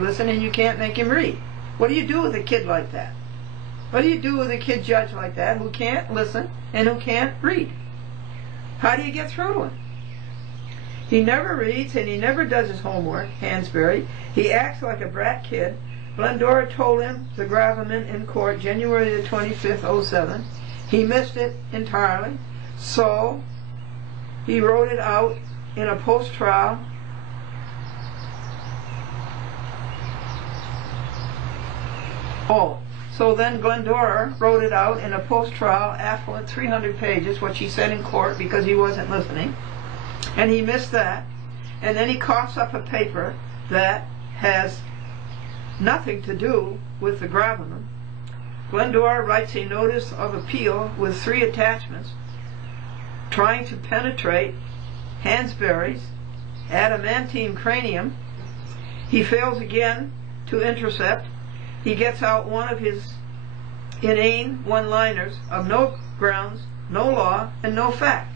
listen and you can't make him read. What do you do with a kid like that? What do you do with a kid judge like that who can't listen and who can't read? How do you get through to him? He never reads and he never does his homework, Hansbury. He acts like a brat kid. Glendora told him the gravamen in court January the 25th, 07. He missed it entirely, so he wrote it out in a post-trial so then Glendora wrote it out in a post-trial affluent 300 pages, what she said in court, because he wasn't listening. And he missed that. And then he coughs up a paper that has nothing to do with the gravamen. Glendora writes a notice of appeal with 3 attachments, trying to penetrate Hansbury's adamantine cranium. He fails again to intercept. He gets out one of his inane one-liners of no grounds, no law, and no fact.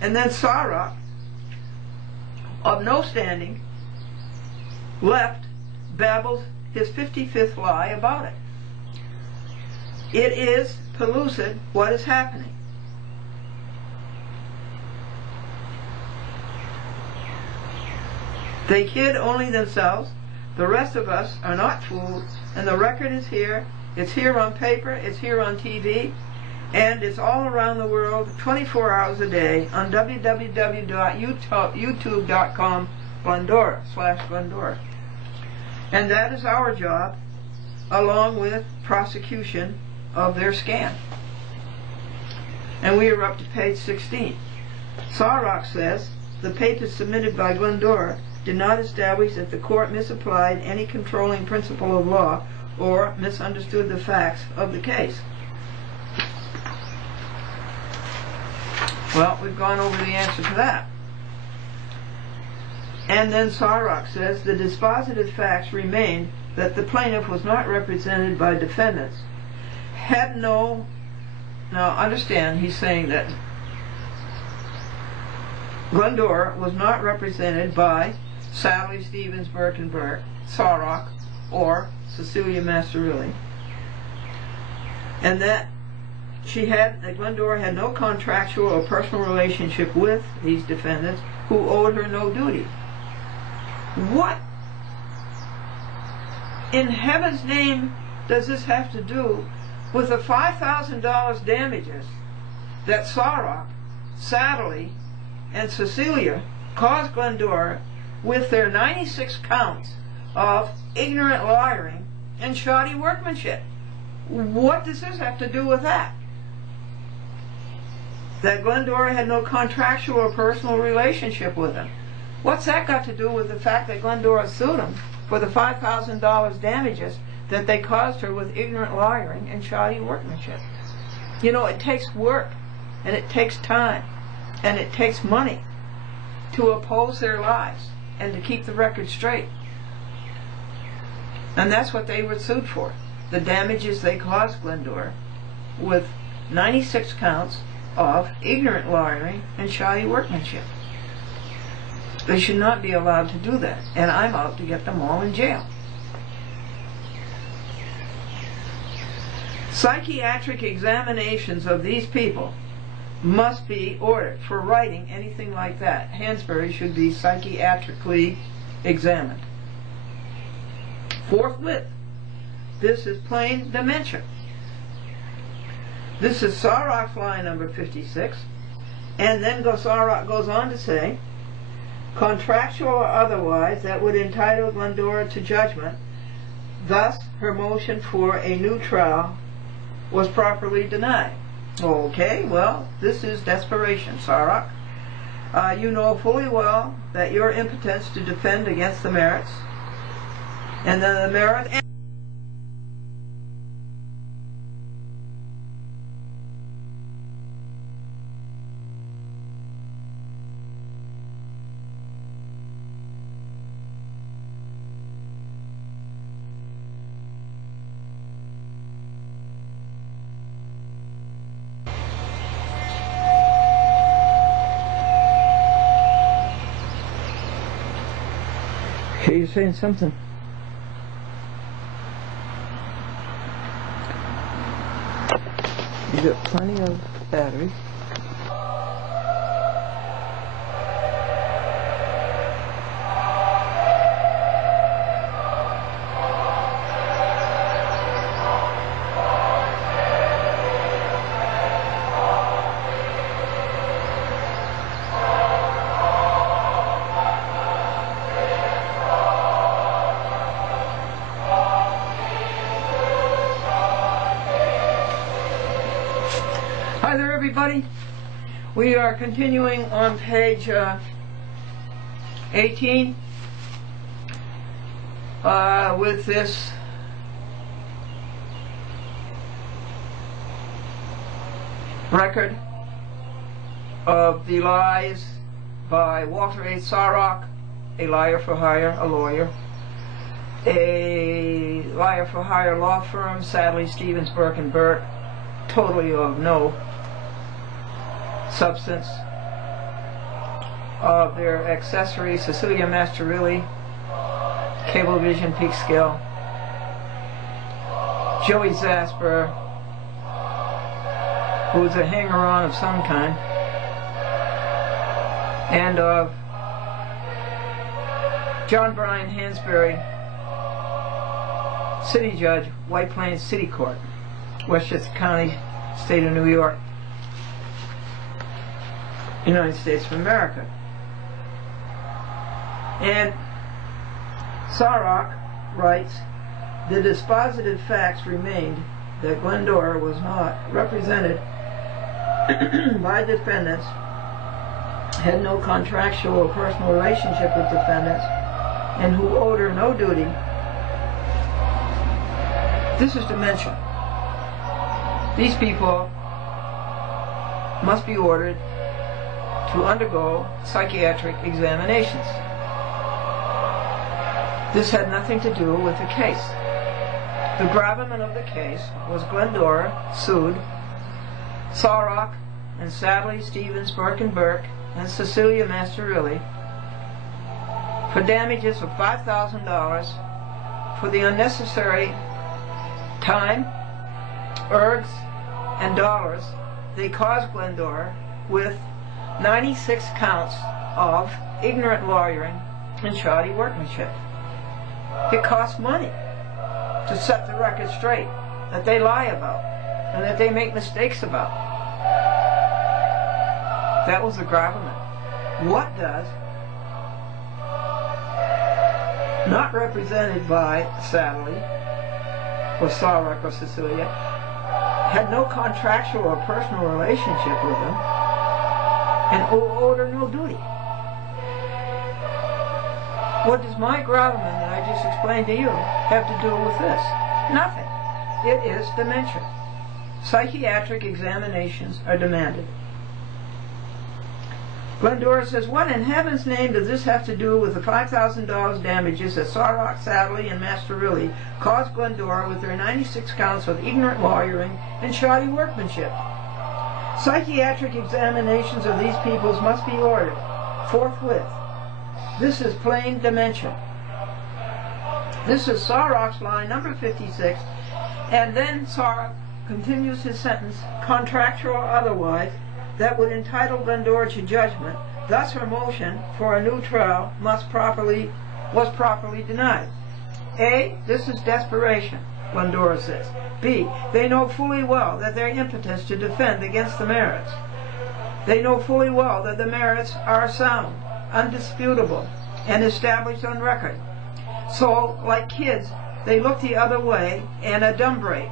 And then Sarok, of no standing, left, babbles his 55th lie about it. It is pellucid what is happening. They kid only themselves. The rest of us are not fooled, and the record is here. It's here on paper, it's here on TV, and it's all around the world 24 hours a day on www.youtube.com/Glendora. And that is our job, along with prosecution of their scam. And we are up to page 16. Sarok says the papers submitted by Glendora did not establish that the court misapplied any controlling principle of law or misunderstood the facts of the case. Well, we've gone over the answer to that. And then Sarok says the dispositive facts remained that the plaintiff was not represented by defendants, had no... Now understand, he's saying that Glendora was not represented by Sally Stevens Burkenberg, Sarok, or Cecilia Masterilli, and that Glendora had no contractual or personal relationship with these defendants who owed her no duty. What in heaven's name does this have to do with the $5,000 damages that Sarok, Sadly, and Cecilia caused Glendora with their 96 counts of ignorant lawyering and shoddy workmanship? What does this have to do with that? That Glendora had no contractual or personal relationship with him. What's that got to do with the fact that Glendora sued him for the $5,000 damages that they caused her with ignorant lawyering and shoddy workmanship? You know, it takes work, and it takes time, and it takes money to oppose their lies and to keep the record straight. And that's what they were sued for. The damages they caused Glendora with 96 counts of ignorant lawyering and shoddy workmanship. They should not be allowed to do that, and I'm out to get them all in jail. Psychiatric examinations of these people must be ordered. For writing anything like that, Hansbury should be psychiatrically examined forthwith. This is plain dementia. This is Sarok's line number 56, and then Sarok goes on to say, contractual or otherwise, that would entitle Glendora to judgment. Thus, her motion for a new trial was properly denied. Okay, well, this is desperation, Sarok. You know fully well that your impotence to defend against the merits, and then the merit... Okay, you're saying something. You got plenty of battery. Hi there, everybody. We are continuing on page 18 with this record of the lies by Walter A. Sarrock, a liar for hire, a lawyer, a liar for hire law firm, sadly Stevens, Burke and Burt, totally of no substance, of their accessory, Cecilia Masterilli, Cablevision Peak Scale, Joey Zasper, who's a hanger-on of some kind, and of John Bryan Hansbury, City Judge, White Plains City Court, Westchester County, State of New York, United States of America. And Sarrock writes, the dispositive facts remained that Glendora was not represented by defendants, had no contractual or personal relationship with defendants, and who owed her no duty. This is dementia. These people must be ordered to undergo psychiatric examinations. This had nothing to do with the case. The gravamen of the case was Glendora sued Sarrock and sadly Stevens, Burke and Burke and Cecilia Masterilli for damages of $5,000 for the unnecessary time, ergs, and dollars they caused Glendora with 96 counts of ignorant lawyering and shoddy workmanship. It costs money to set the record straight that they lie about and that they make mistakes about. That was the gravamen. What does not represented by Sadly or Sarrock or Cecilia, had no contractual or personal relationship with them, and owed her no duty. What does my gravamen that I just explained to you have to do with this? Nothing. It is dementia. Psychiatric examinations are demanded. Glendora says, what in heaven's name does this have to do with the $5,000 damages that Sarrock, Sadly, and Masterilli caused Glendora with their 96 counts of ignorant lawyering and shoddy workmanship? Psychiatric examinations of these peoples must be ordered forthwith. This is plain dementia. This is Sarrock's line number 56, and then Sarrock continues his sentence, contractual or otherwise, that would entitle Glendora to judgment. Thus her motion for a new trial was properly denied. A, this is desperation, Glendora says. B, they know fully well that they're impotent to defend against the merits. They know fully well that the merits are sound, undisputable, and established on record. So, like kids, they look the other way and adumbrate.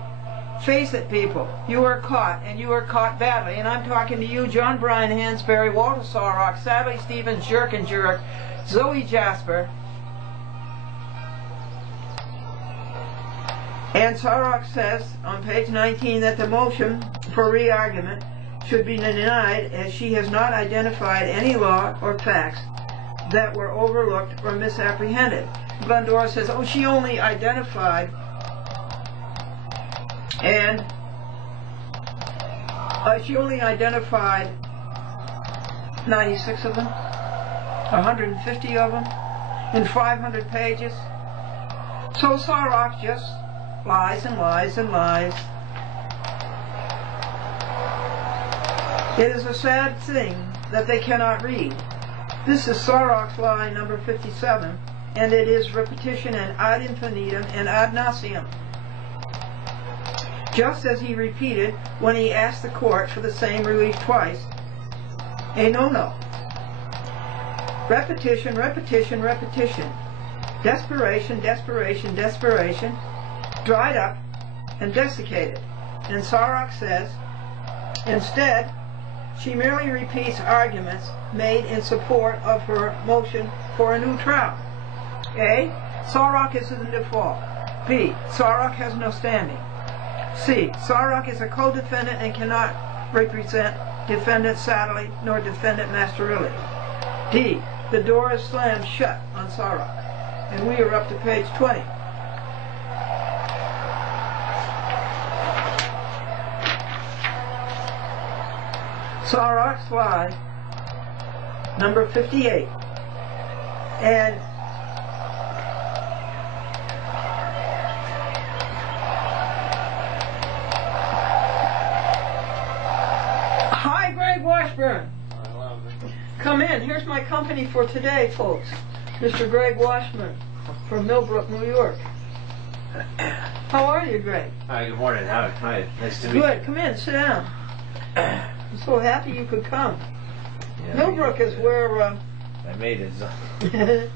Face it, people, you are caught, and you are caught badly. And I'm talking to you, John Bryan Hansbury, Walter Sarrock, Sadly Stevens, Jerk and Jerk, Zoe Jasper. And Sarrock says on page 19 that the motion for re-argument should be denied as she has not identified any law or facts that were overlooked or misapprehended. Glendora says, oh, she only identified 96 of them, 150 of them, in 500 pages. So Sarrock just lies and lies and lies It is a sad thing that they cannot read. This is Sarok's lie number 57, and it is repetition and ad infinitum and ad nauseam, just as he repeated when he asked the court for the same relief twice. A no-no. Repetition, repetition, repetition. Desperation, desperation, desperation. Dried up and desiccated. And Sarok says, instead, she merely repeats arguments made in support of her motion for a new trial. A. Sarok is in default. B. Sarok has no standing. C. Sarok is a co-defendant and cannot represent defendant Satterley nor defendant Masterilli. D. The door is slammed shut on Sarok. And we are up to page 20. Sarok's lie number 58. And hi, Greg Washburn. Come in. Here's my company for today, folks. Mr. Greg Washburn from Millbrook, New York. How are you, Greg? Hi, good morning. Hi, nice to meet you. Good. Come in. Sit down. I'm so happy you could come. Yeah, Millbrook is where... I made it.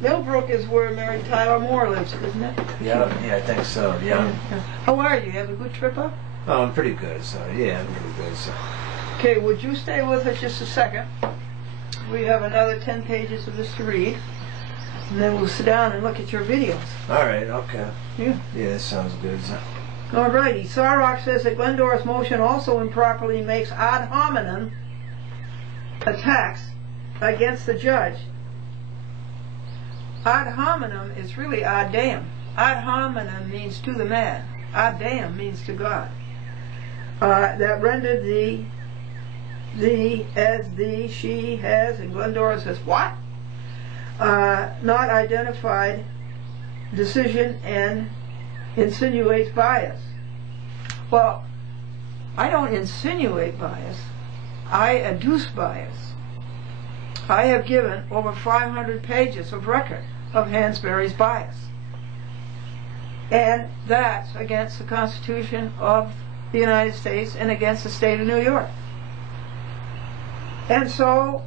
Millbrook is where Mary Tyler Moore lives, isn't it? Yeah, I think so, yeah. How are you? You have a good trip up? Oh, I'm pretty good, so yeah, I'm pretty good, so. Okay, would you stay with us just a second? We have another 10 pages of this to read. And then we'll sit down and look at your videos. All right, okay. Yeah. Yeah, that sounds good. So. Alrighty, Sarok says that Glendora's motion also improperly makes ad hominem attacks against the judge. Ad hominem is really ad deum. Ad hominem means to the man. Ad deum means to God. That rendered the, as the, she, has, and Glendora says, what? Not identified decision and insinuates bias. Well, I don't insinuate bias. I adduce bias. I have given over 500 pages of record of Hansbury's bias. And that's against the Constitution of the United States and against the state of New York. And so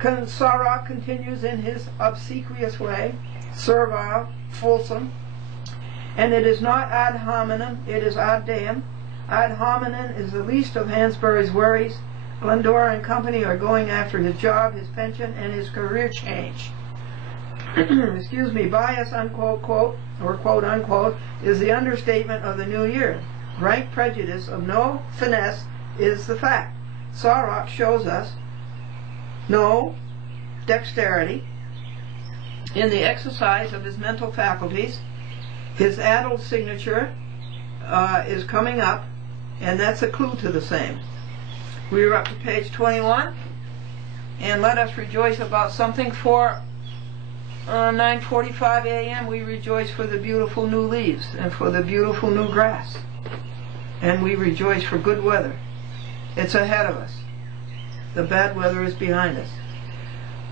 Sarok continues in his obsequious way, servile, fulsome, and it is not ad hominem, it is ad deum. Ad hominem is the least of Hansbury's worries. Glendora and company are going after his job, his pension, and his career change. Excuse me, bias, unquote, quote, or quote, unquote, is the understatement of the new year. Rank prejudice of no finesse is the fact. Sarok shows us no dexterity in the exercise of his mental faculties. His addled signature is coming up, and that's a clue to the same. We are up to page 21, and let us rejoice about something. For 9:45 a.m. we rejoice for the beautiful new leaves and for the beautiful new grass, and we rejoice for good weather. It's ahead of us. The bad weather is behind us.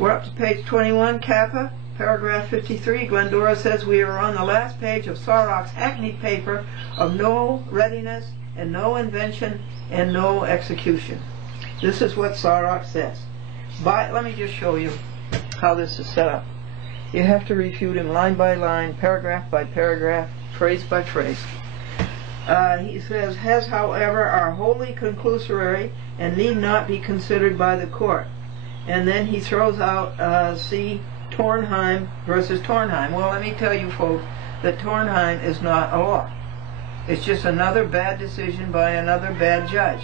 We're up to page 21, Kappa, paragraph 53. Glendora says we are on the last page of Sarok's hackneyed paper of no readiness and no invention and no execution. This is what Sarok says. Let me just show you how this is set up. You have to refute him line by line, paragraph by paragraph, phrase by phrase. He says, has, however, are wholly conclusory and need not be considered by the court. And then he throws out, see, Tornheim versus Tornheim. Well, let me tell you, folks, that Tornheim is not a law. It's just another bad decision by another bad judge.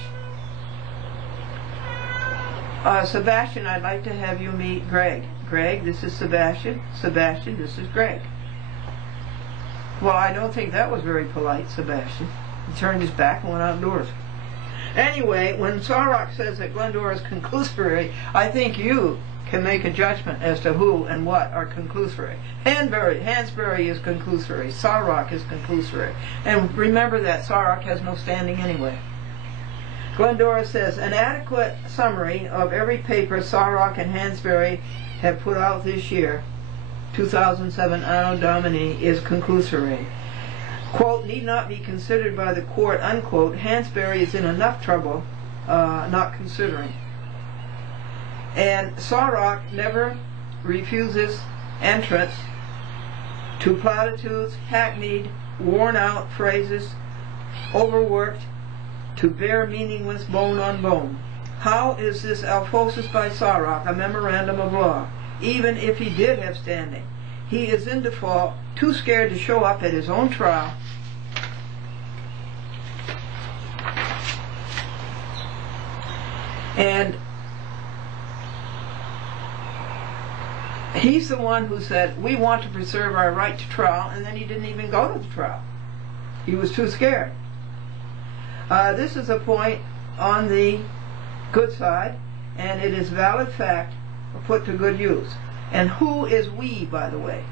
Sebastian, I'd like to have you meet Greg. Greg, this is Sebastian. Sebastian, this is Greg. Well, I don't think that was very polite, Sebastian. He turned his back and went outdoors. Anyway, when Sarok says that Glendora is conclusory, I think you can make a judgment as to who and what are conclusory. Hansbury is conclusory. Sarok is conclusory. And remember that Sarok has no standing anyway. Glendora says, an adequate summary of every paper Sarrock and Hansbury have put out this year, 2007 Anno Domini, is conclusory. Quote, need not be considered by the court, unquote. Hansbury is in enough trouble not considering. And Sarrock never refuses entrance to platitudes, hackneyed, worn-out phrases, overworked, to bare meaningless bone on bone. How is this alphosis by Sarrock a memorandum of law, even if he did have standing? He is in default, too scared to show up at his own trial. And he's the one who said, we want to preserve our right to trial, and then he didn't even go to the trial. He was too scared. This is a point on the good side, and it is valid fact put to good use. And who is we, by the way?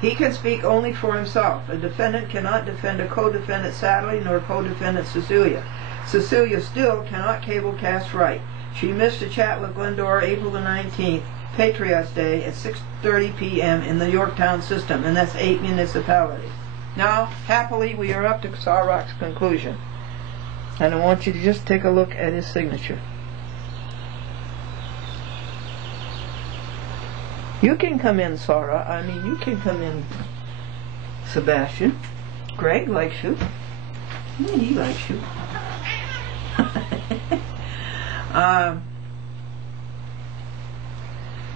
He can speak only for himself. A defendant cannot defend a co-defendant Sadly, nor co-defendant Cecilia. Cecilia still cannot cable cast right. She missed a chat with Glendora April the 19th, Patriots Day, at 6:30 p.m. in the Yorktown system, and that's 8 municipalities. Now, happily, we are up to Sarrock's conclusion. And I want you to just take a look at his signature. You can come in, Sarah. I mean, you can come in, Sebastian. Greg likes you. He likes you.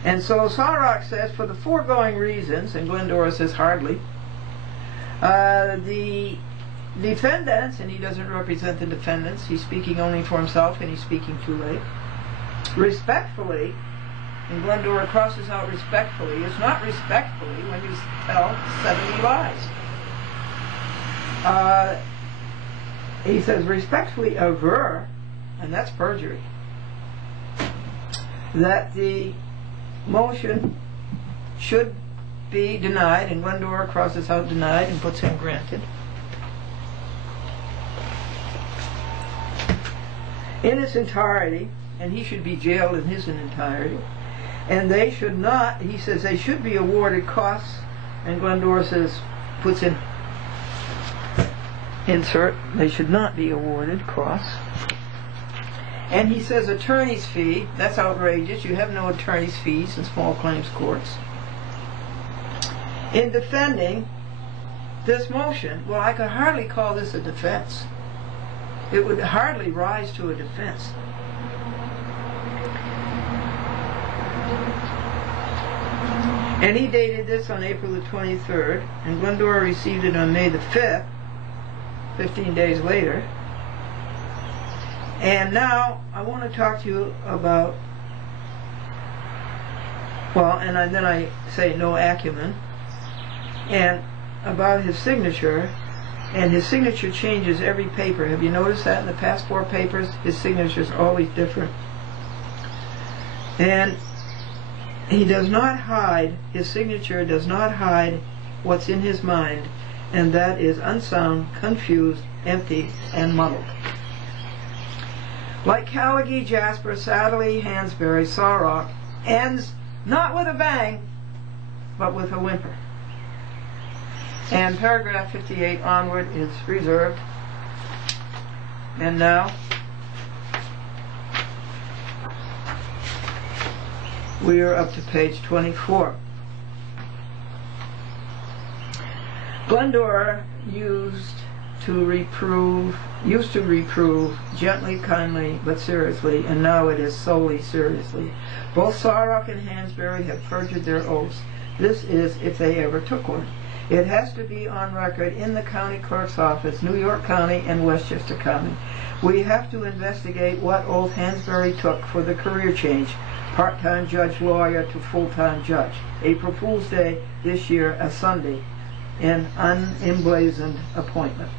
And so Sarrock says, for the foregoing reasons, and Glendora says hardly, the defendants, and he doesn't represent the defendants, he's speaking only for himself, and he's speaking too late, respectfully, and Glendora crosses out respectfully. It's not respectfully when you tell 70 lies. He says respectfully aver, and that's perjury, that the motion should be denied, and Glendora crosses out denied and puts in granted, in its entirety, and he should be jailed in his entirety. And they should not, he says, they should be awarded costs, and Glendora says, puts in insert, they should not be awarded costs. And he says attorney's fee, that's outrageous, you have no attorney's fees in small claims courts. In defending this motion, well, I could hardly call this a defense. It would hardly rise to a defense. And he dated this on April the 23rd, and Glendora received it on May the 5th, 15 days later. And now I want to talk to you about, well, and then I say no acumen, and about his signature. And his signature changes every paper. Have you noticed that in the past 4 papers? His signature is always different. And he does not hide, his signature does not hide what's in his mind, and that is unsound, confused, empty, and muddled. Like Callaghy, Jasper, Sadly, Hansbury, Sarrock ends not with a bang, but with a whimper. And paragraph 58 onward is reserved. And now we are up to page 24. Glendora used to reprove gently, kindly, but seriously, and now it is solely seriously. Both Sarrock and Hansbury have perjured their oaths. This is if they ever took one. It has to be on record in the county clerk's office, New York County and Westchester County. We have to investigate what oath Hansbury took for the career change, part-time judge lawyer to full-time judge. April Fool's Day this year, a Sunday, an unemblazoned appointment.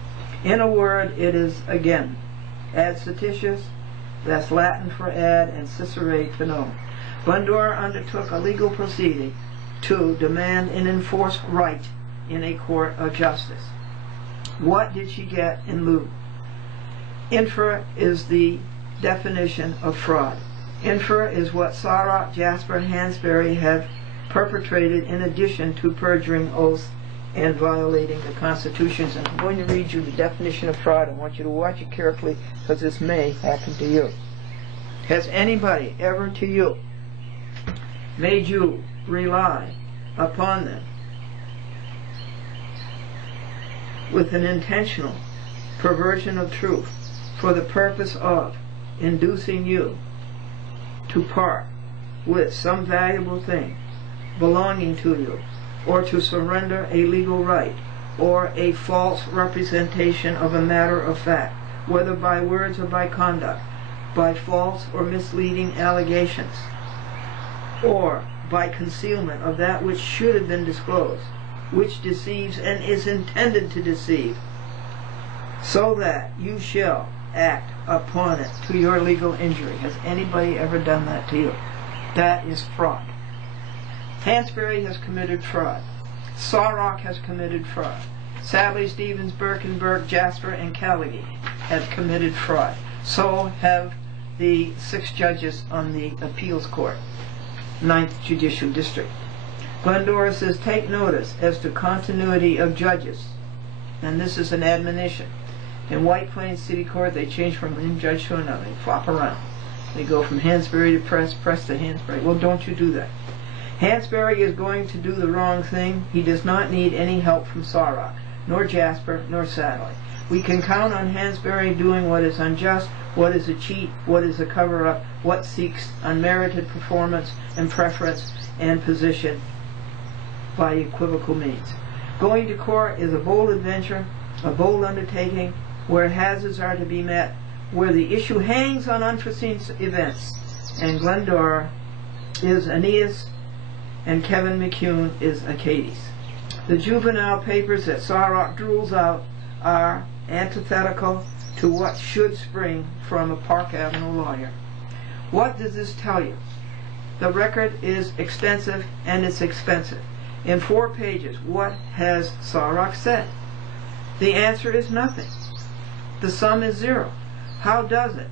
In a word, it is again ad cititius, that's Latin for ad, and cicere to know. Glendora undertook a legal proceeding to demand an enforced right in a court of justice. What did she get in lieu? Infer is the definition of fraud. Infer is what Sarok, Jasper, Hansbury have perpetrated in addition to perjuring oaths and violating the constitutions. And I'm going to read you the definition of fraud. I want you to watch it carefully because this may happen to you. Has anybody ever to you made you rely upon them with an intentional perversion of truth for the purpose of inducing you to part with some valuable thing belonging to you, or to surrender a legal right, or a false representation of a matter of fact, whether by words or by conduct, by false or misleading allegations, or by concealment of that which should have been disclosed, which deceives and is intended to deceive, so that you shall act upon it to your legal injury. Has anybody ever done that to you? That is fraud. Hansbury has committed fraud. Sarok has committed fraud. Sadly, Stevens, Birkenberg, Jasper, and Callaghan have committed fraud. So have the 6 judges on the appeals court, 9th Judicial District. Glendora says, take notice as to continuity of judges. And this is an admonition. In White Plains City Court, they change from one judge to another. They flop around. They go from Hansbury to Press to Hansbury. Well, don't you do that. Hansbury is going to do the wrong thing. He does not need any help from Sarok, nor Jasper, nor Sadly. We can count on Hansbury doing what is unjust, what is a cheat, what is a cover-up, what seeks unmerited performance and preference and position by equivocal means. Going to court is a bold adventure, a bold undertaking, where hazards are to be met, where the issue hangs on unforeseen events. And Glendora is Aeneas, and Kevin McCune is Acades. The juvenile papers that Sarok drools out are antithetical to what should spring from a Park Avenue lawyer. What does this tell you? The record is extensive and it's expensive. In 4 pages, what has Sarok said? The answer is nothing. The sum is 0. How does it?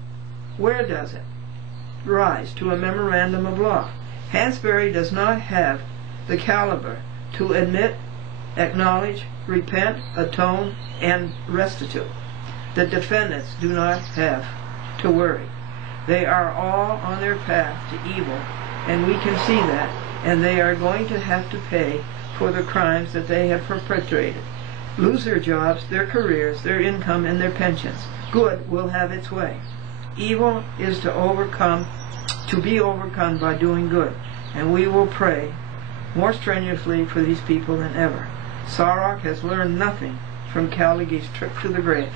Where does it rise to a memorandum of law? Hansbury does not have the caliber to admit, acknowledge, repent, atone, and restitute. The defendants do not have to worry. They are all on their path to evil, and we can see that, and they are going to have to pay for the crimes that they have perpetrated. Lose their jobs, their careers, their income, and their pensions. Good will have its way. Evil is to be overcome by doing good, and we will pray more strenuously for these people than ever. Sarok has learned nothing from Callaghan's trip to the grave.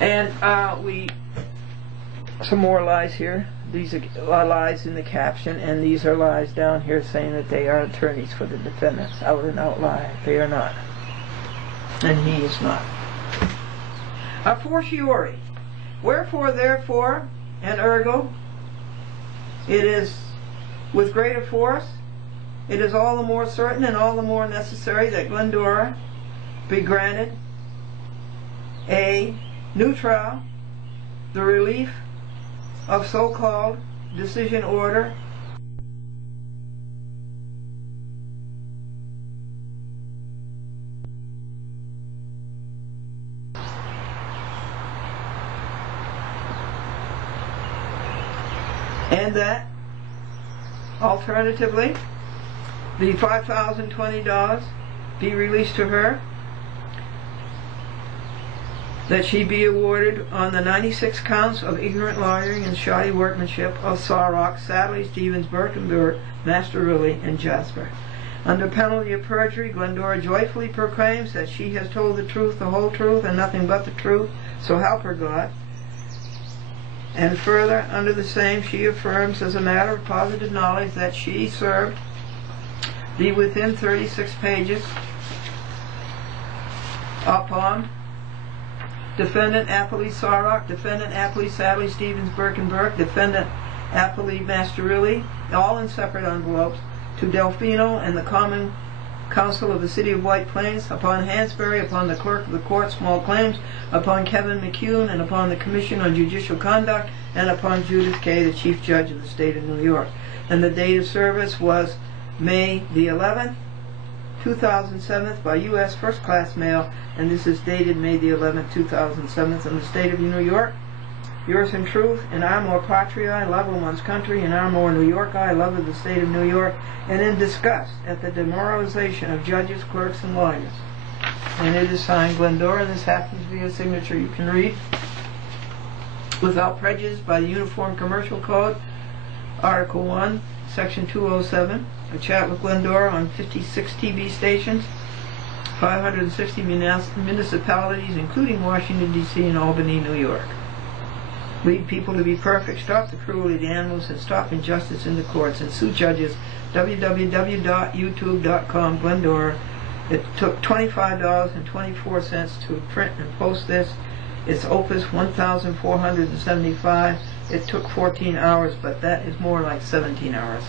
And some more lies here. These are lies in the caption, and these are lies down here saying that they are attorneys for the defendants. Out and out lie. They are not. And he is not. A fortiori. Wherefore, therefore, and ergo, it is with greater force, it is all the more certain and all the more necessary that Glendora be granted a new trial, the relief of so-called decision order and that alternatively the $5,020 be released to her, that she be awarded on the 96 counts of ignorant lawyering and shoddy workmanship of Sarok, Sadly, Stevens, Birkenberg, Masterilli, and Jasper. Under penalty of perjury, Glendora joyfully proclaims that she has told the truth, the whole truth, and nothing but the truth, so help her God. And further, under the same, she affirms as a matter of positive knowledge that she served the within 36 pages upon Defendant Appellee Sarok, Defendant Appellee Sadly, Stevens, Birkenberg, Defendant Appellee Masterilli, all in separate envelopes, to Delfino and the common Council of the City of White Plains, upon Hansbury, upon the Clerk of the Court, Small Claims, upon Kevin McCune, and upon the Commission on Judicial Conduct, and upon Judith Kay, the Chief Judge of the State of New York. And the date of service was May the 11th, 2007, by U.S. First Class Mail, and this is dated May the 11th, 2007, in the State of New York. Yours in truth, in amor patriae, love of one's country, in amor New Yorki, love of the State of New York, and in disgust at the demoralization of judges, clerks, and lawyers. And it is signed Glendora, and this happens to be a signature you can read. Without prejudice, by the Uniform Commercial Code, Article 1, Section 207, a chat with Glendora on 56 TV stations, 560 municipalities, including Washington, D.C. and Albany, New York. Lead people to be perfect, stop the cruelty to animals, and stop injustice in the courts, and sue judges. www.youtube.com, Glendora. It took $25.24 to print and post this. It's Opus 1475. It took 14 hours, but that is more like 17 hours.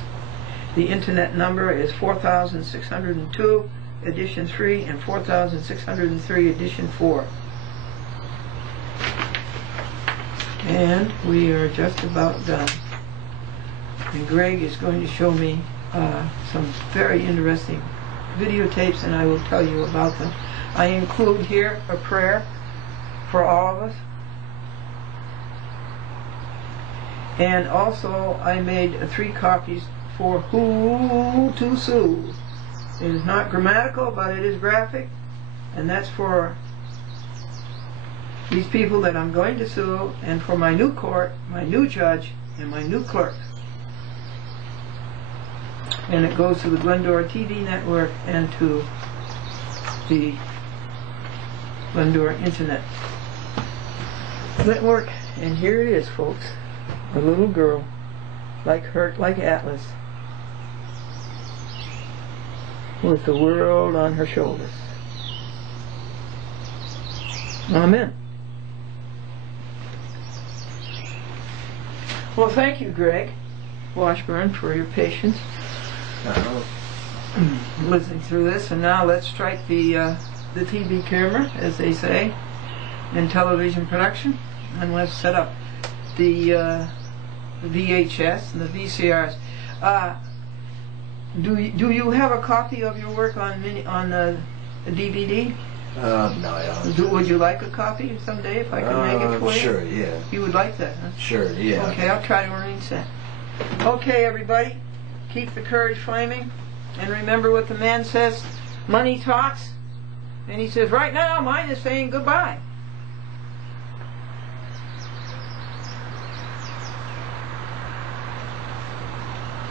The internet number is 4602, edition 3, and 4603, edition 4. And we are just about done. And Greg is going to show me some very interesting videotapes, and I will tell you about them. I include here a prayer for all of us. And also I made 3 copies for who to sue. It is not grammatical, but it is graphic, and that's for these people that I'm going to sue, and for my new court, my new judge, and my new clerk. And it goes to the Glendora TV network and to the Glendora Internet network. And here it is, folks. A little girl, like Atlas, with the world on her shoulders. Amen. Well, thank you, Greg Washburn, for your patience listening through this. And now let's strike the TV camera, as they say in television production, and let's set up the VHS and the VCRs. Do you have a copy of your work on DVD? No, I don't. Would you like a copy someday if I can make it for you? Sure, yeah. You would like that, huh? Sure, yeah. Okay, I'll try to arrange that. Okay, everybody, keep the courage flaming, and remember what the man says, money talks, and he says, right now, mine is saying goodbye.